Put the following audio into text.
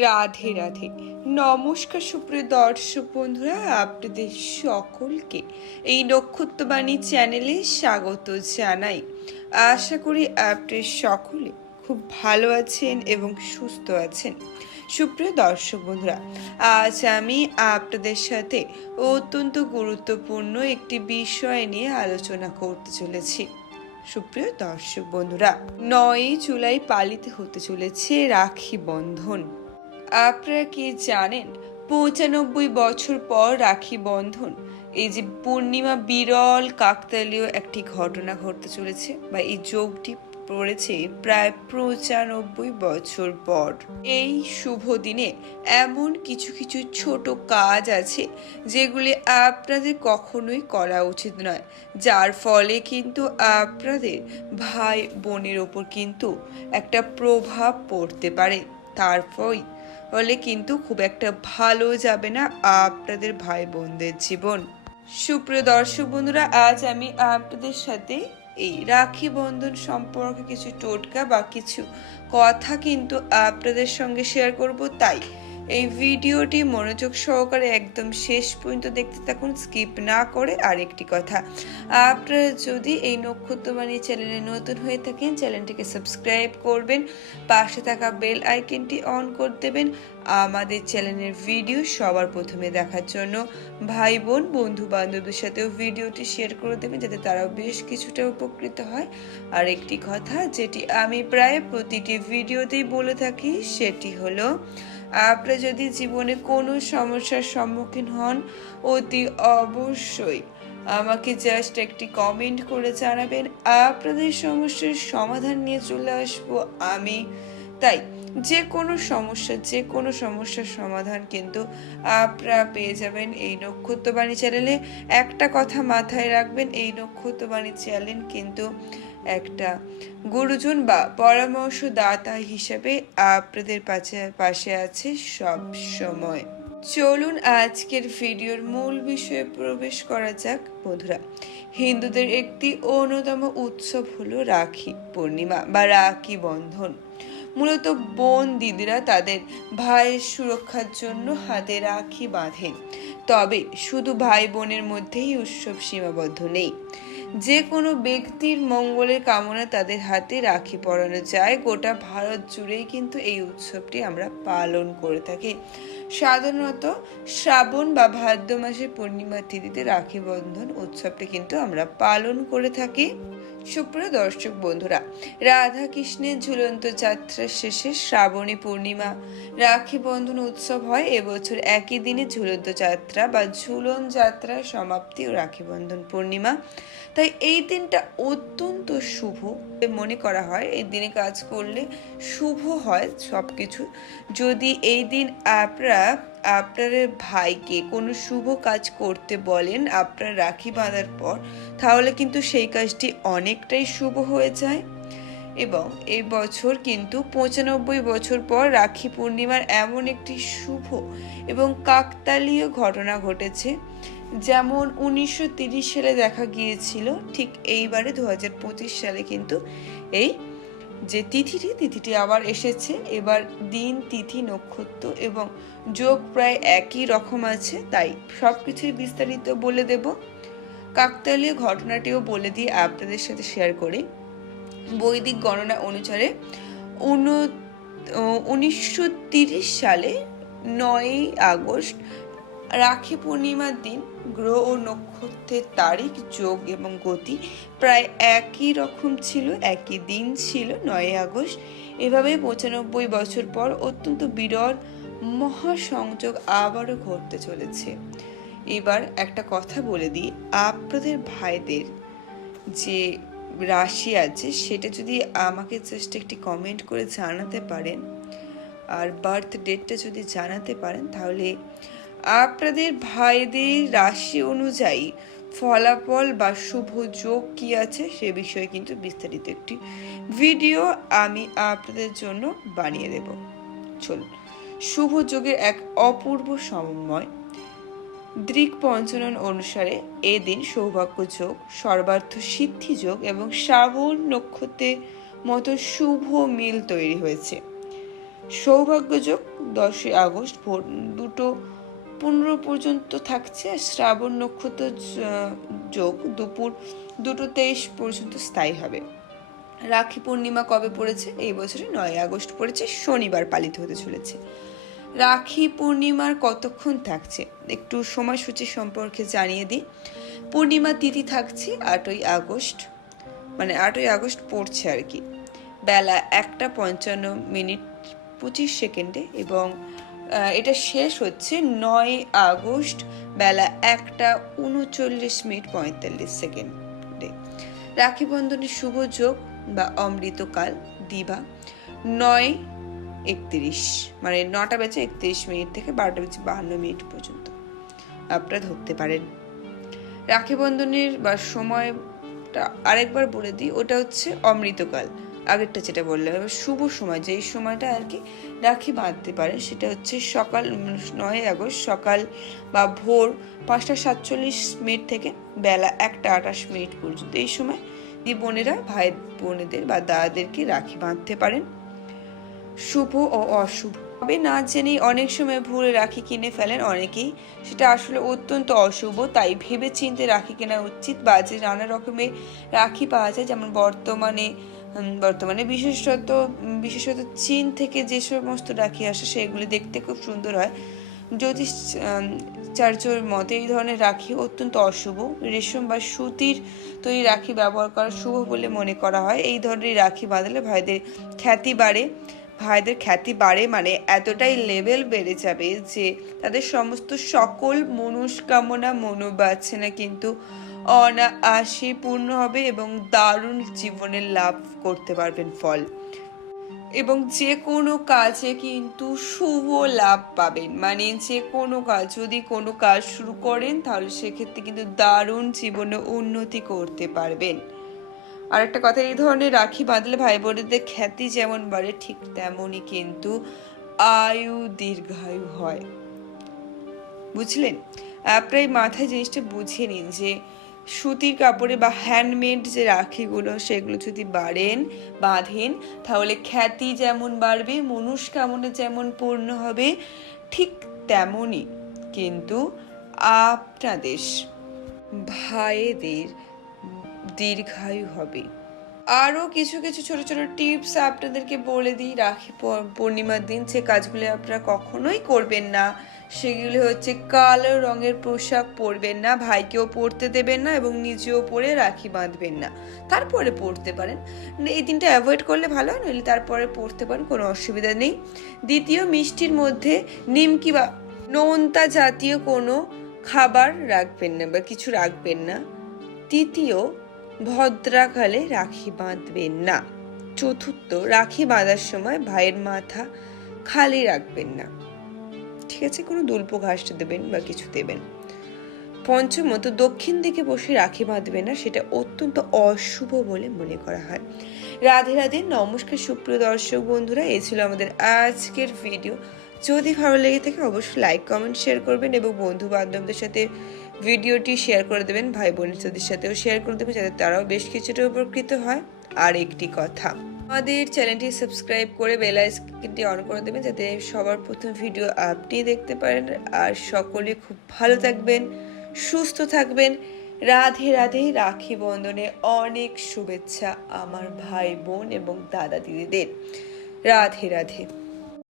রাধে রাধে। নমস্কার সুপ্রিয় দর্শক বন্ধুরা, আপনাদের সকলকে এই নক্ষত্রবাণী চ্যানেলে স্বাগত জানাই। আশা করি আপনাদের সকলে খুব ভালো আছেন এবং সুস্থ আছেন। সুপ্রিয় দর্শক বন্ধুরা, আজ আমি আপনাদের সাথে অত্যন্ত গুরুত্বপূর্ণ একটি বিষয় নিয়ে আলোচনা করতে চলেছি। সুপ্রিয় দর্শক বন্ধুরা নয় জুলাই পালিত হতে চলেছে রাখি বন্ধন। আপনারা কি জানেন, পঁচানব্বই বছর পর রাখি বন্ধন। এই যে পূর্ণিমা বিরল কাকতালীয় একটি ঘটনা ঘটতে চলেছে বা এই যোগটি পড়েছে প্রায় পঁচানব্বই বছর পর। এই শুভ দিনে এমন কিছু কিছু ছোট কাজ আছে যেগুলি আপনাদের কখনোই করা উচিত নয়। যার ফলে কিন্তু আপনাদের ভাই বোনের ওপর কিন্তু একটা প্রভাব পড়তে পারে। তার ফলে কিন্তু খুব একটা ভালো যাবে না আপনাদের ভাই বোনদের জীবন। সুপ্রিয় দর্শক বন্ধুরা, আজ আমি আপনাদের সাথে এই রাখি বন্ধন সম্পর্কে কিছু টোটকা বা কিছু কথা কিন্তু আপনাদের সঙ্গে শেয়ার করব। তাই এই ভিডিওটি মনোযোগ সহকারে একদম শেষ পর্যন্ত দেখতে থাকুন, স্কিপ না করে আরেকটি কথা। আপনারা যদি এই নক্ষত্রবাণী চ্যানেলে নতুন হয়ে থাকেন, চ্যানেলটিকে সাবস্ক্রাইব করবেন, পাশে থাকা বেল আইকনটি অন করে দেবেন, আমাদের চ্যানেলের ভিডিও সবার প্রথমে দেখার জন্য ভাই, বোন বন্ধু বান্ধবদের সাথেও ভিডিওটি শেয়ার করে দেবেন, যাতে তারাও বেশ কিছুটা উপকৃত হয়। আর একটি কথা যেটি আমি প্রায় প্রতিটি ভিডিওতেই বলে থাকি, সেটি হলো আপনারা যদি জীবনে কোনো সমস্যার সম্মুখীন হন, অতি অবশ্যই আমাকে জাস্ট একটি কমেন্ট করে জানাবেন। আপনাদের সমস্যার সমাধান নিয়ে চলে আসব আমি। তাই যে কোনো সমস্যা, যে কোনো সমস্যার সমাধান কিন্তু আপনারা পেয়ে যাবেন এই নক্ষত্রবাণী চ্যানেলে একটা কথা মাথায় রাখবেন, এই নক্ষত্রবাণী চ্যানেল কিন্তু একটা গুরুজন বা পরামর্শদাতা হিসেবে আপনাদের পাশে পাশে আছে সব সময়। চলুন আজকের ভিডিওর মূল বিষয়ে প্রবেশ করা যাক, বন্ধুরা। হিন্দুদের একটি অন্যতম উৎসব হলো রাখি পূর্ণিমা বা রাখি বন্ধন। মূলত বোন দিদিরা তাদের ভাইয়ের সুরক্ষার জন্য হাতে রাখি বাঁধেন। তবে শুধু ভাই বোনের মধ্যেই উৎসব সীমাবদ্ধ নেই। যে কোনো ব্যক্তির মঙ্গলের কামনা তাদের হাতে রাখি পরানো যায়। গোটা ভারত জুড়েই কিন্তু এই উৎসবটি আমরা পালন করে থাকি। সাধারণত শ্রাবণ বা ভাদ্র মাসের পূর্ণিমা তিথিতে রাখি বন্ধন উৎসবটি কিন্তু আমরা পালন করে থাকি। সুপ্রিয় দর্শক বন্ধুরা রাধা কৃষ্ণের ঝুলন্ত যাত্রার শেষে শ্রাবণী পূর্ণিমা রাখি বন্ধন উৎসব হয়। এবছর একই দিনে ঝুলন্ত যাত্রা বা ঝুলন যাত্রার সমাপ্তি ও রাখি বন্ধন পূর্ণিমা। তাই এই দিনটা অত্যন্ত শুভ মনে করা হয়। এই দিনে কাজ করলে শুভ হয় সব কিছু যদি এই দিন আপনারা আপনাদের ভাইকে কোনো শুভ কাজ করতে বলেন আপনার রাখি বাঁধার পর, তাহলে কিন্তু সেই কাজটি অনেকটাই শুভ হয়ে যায়। এবং এই বছর কিন্তু পঁচানব্বই বছর পর রাখি পূর্ণিমার এমন একটি শুভ এবং কাকতালীয় ঘটনা ঘটেছে, যেমন উনিশশো সালে দেখা গিয়েছিল, ঠিক এইবারে দু হাজার পঁচিশ সালে কিন্তু এই যে তিথিটি তিথিটি আবার এসেছে। এবার দিন, তিথি, নক্ষত্র এবং যোগ প্রায় একই রকম আছে, তাই সব কিছুই বিস্তারিত বলে দেব। কাকতালীয় ঘটনাটিও বলে দিয়ে আপনাদের সাথে শেয়ার করি। বৈদিক গণনা অনুসারে উনিশশো সালে নয়ই আগস্ট রাখি পূর্ণিমার দিন গ্রহ ও নক্ষত্রের তারিখ, যোগ এবং গতি প্রায় একই রকম ছিল, একই দিন ছিল নয় আগস্ট। এভাবে পঁচানব্বই বছর পর অত্যন্ত বিরল মহাসংযোগ আবারও ঘটতে চলেছে। এবার একটা কথা বলে দিই আপনাদের ভাইদের। যে রাশি আছে, সেটা যদি আমাকে জাস্ট একটি কমেন্ট করে জানাতে পারেন, আর বার্থ ডেটটা যদি জানাতে পারেন, তাহলে আপনাদের ভাইদের রাশি অনুযায়ী ফলাফল বা শুভ যোগ কি আছে সে বিষয়ে কিন্তু বিস্তারিত একটি ভিডিও আমি আপনাদের জন্য বানিয়ে দেব। চলুন, শুভ যোগের এক অপূর্ব সমন্বয়। দৃক পঞ্চনন অনুসারে এদিন সৌভাগ্য যোগ, সর্বার্থ সিদ্ধি যোগ এবং শ্রাবণ নক্ষত্রের মতো শুভ মিল তৈরি হয়েছে। সৌভাগ্য যোগ দশই আগস্ট ভোর দুটো পনেরো পর্যন্ত থাকছে। শ্রাবণ নক্ষত্র যোগ দুপুর দুটো তেইশ পর্যন্ত স্থায়ী হবে। রাখি পূর্ণিমা কবে পড়েছে? এই বছরে নয় আগস্ট পড়েছে, শনিবার পালিত হতে চলেছে। রাখি পূর্ণিমার কতক্ষণ থাকছে? একটু সময়সূচি সম্পর্কে জানিয়ে দিই। পূর্ণিমা তিথি থাকছে আটই আগস্ট মানে আটই আগস্ট পড়ছে আর কি। বেলা একটা পঞ্চান্ন মিনিট পঁচিশ সেকেন্ডে এবং এটা শেষ হচ্ছে নয় আগস্ট বেলা একটা উনচল্লিশ মিনিট পঁয়তাল্লিশ সেকেন্ডে। রাখি বন্ধনের শুভ যোগ বা অমৃতকাল, দিবা। নয় একত্রিশ মানে নটা বেজে একত্রিশ মিনিট থেকে বারোটা বেজে বাহান্ন মিনিট পর্যন্ত। আপনারা ধরতে পারেন। রাখি বন্ধনের বা সময়টা আরেকবার বলে দিই, ওটা হচ্ছে অমৃতকাল। আগেরটা যেটা বললাম, এবার শুভ সময়, যেই সময়টা আর কি রাখি বাঁধতে পারে, সেটা হচ্ছে সকাল নয় আগস্ট সকাল বা ভোর পাঁচটা সাতচল্লিশ মিনিট থেকে বেলা একটা আঠাশ মিনিট পর্যন্ত। এই সময় দি বোনেরা, ভাই বোনেদের বা দাদাদেরকে রাখি বাঁধতে পারেন। শুভ ও অশুভ। তবে না জেনেই অনেক সময় ভুলে রাখি কিনে ফেলেন অনেকেই। সেটা আসলে অত্যন্ত অশুভ, তাই ভেবে চিনতে রাখি কেনা উচিত। বাজে নানা রকমের রাখি পাওয়া যায়, যেমন বর্তমানে বর্তমানে। বিশেষত বিশেষত চীন থেকে যে সমস্ত রাখি আসে সেগুলি দেখতে খুব সুন্দর হয়। জ্যোতিষ উম, চার্যর মতে এই ধরনের রাখি অত্যন্ত অশুভ। রেশম বা সুতির তৈরি রাখি ব্যবহার করা শুভ বলে মনে করা হয়। এই ধরনের রাখি বাঁধলে ভাইদের খ্যাতি বাড়ে। ভাইদের খ্যাতি বাড়ে মানে এতটাই লেভেল বেড়ে যাবে যে তাদের সমস্ত সকল মনস্কামনা মনোবাসনা কিন্তু অনায়াসে পূর্ণ হবে এবং দারুণ জীবনের লাভ করতে পারবেন ফল। এবং যে কোনো কাজে কিন্তু শুভ লাভ পাবেন। মানে যে কোনো কাজ, যদি কোনো কাজ শুরু করেন, তাহলে সেক্ষেত্রে কিন্তু দারুণ জীবনে উন্নতি করতে পারবেন। আর একটা কথা, এই ধরনের রাখি বাঁধলে ভাই বোনেদের খ্যাতি যেমন বাড়ে, ঠিক তেমনই কিন্তু আয়ু দীর্ঘায়ু হয়। বুঝলেন? আপনার এই মাথায় জিনিসটা বুঝে নিন যে সুতির কাপড়ে বা হ্যান্ডমেড যে রাখিগুলো, সেগুলো যদি বাড়েন, বাঁধেন, তাহলে খ্যাতি যেমন বাড়বে মনুষ্কামনা যেমন পূর্ণ হবে, ঠিক তেমনই কিন্তু আপনাদের ভাইদের দীর্ঘায়ু হবে। আরও কিছু কিছু ছোট ছোট টিপস আপনাদেরকে বলে দিই, রাখি পূর্ণিমার দিন যে কাজগুলো আপনারা কখনোই করবেন না। সেগুলি হচ্ছে কালো রঙের পোশাক পরবেন না, ভাইকেও পরতে দেবেন না এবং নিজেও পরে রাখি বাঁধবেন না। তারপরে পরতে পারেন। এই দিনটা অ্যাভয়েড করলে ভালো হয়, নইলে তারপরে পরতে পারেন, কোনো অসুবিধা নেই। দ্বিতীয় মিষ্টির মধ্যে নিমকি বা নোনতা জাতীয় কোনো খাবার রাখবেন না বা কিছু রাখবেন না। তৃতীয়, ভদ্রাকালে রাখি বাঁধবেন না। চতুর্থ, রাখি বাঁধার সময় ভাইয়ের মাথা খালি রাখবেন না। আছে কোনো দুল্প ঘাস দেবেন বা কিছু দেবেন পঞ্চমত দক্ষিণ দিকে বসে রাখি বাঁধবেন না, সেটা অত্যন্ত অশুভ বলে মনে করা হয়। রাধে রাধে, নমস্কার সুপ্রিয় দর্শক বন্ধুরা, এই ছিল আমাদের আজকের ভিডিও। যদি ভালো লেগে থাকে, অবশ্যই লাইক কমেন্ট শেয়ার করবেন এবং বন্ধু বান্ধবদের সাথে ভিডিওটি শেয়ার করে দেবেন ভাই বোনদের সাথেও শেয়ার করে দেবেন, যাতে তারাও বেশ কিছুটা উপকৃত হয়। আর একটি কথা আমাদের চ্যানেলটি সাবস্ক্রাইব করে বেল আইকনটি অন করে দেবেন যাতে সবার প্রথম ভিডিও আপনি দেখতে পারেন। আর সকলে খুব ভালো থাকবেন, সুস্থ থাকবেন। রাধে রাধে, রাখি বন্ধনে অনেক শুভেচ্ছা আমার ভাই বোন এবং দাদা, দিদিদের। রাধে রাধে।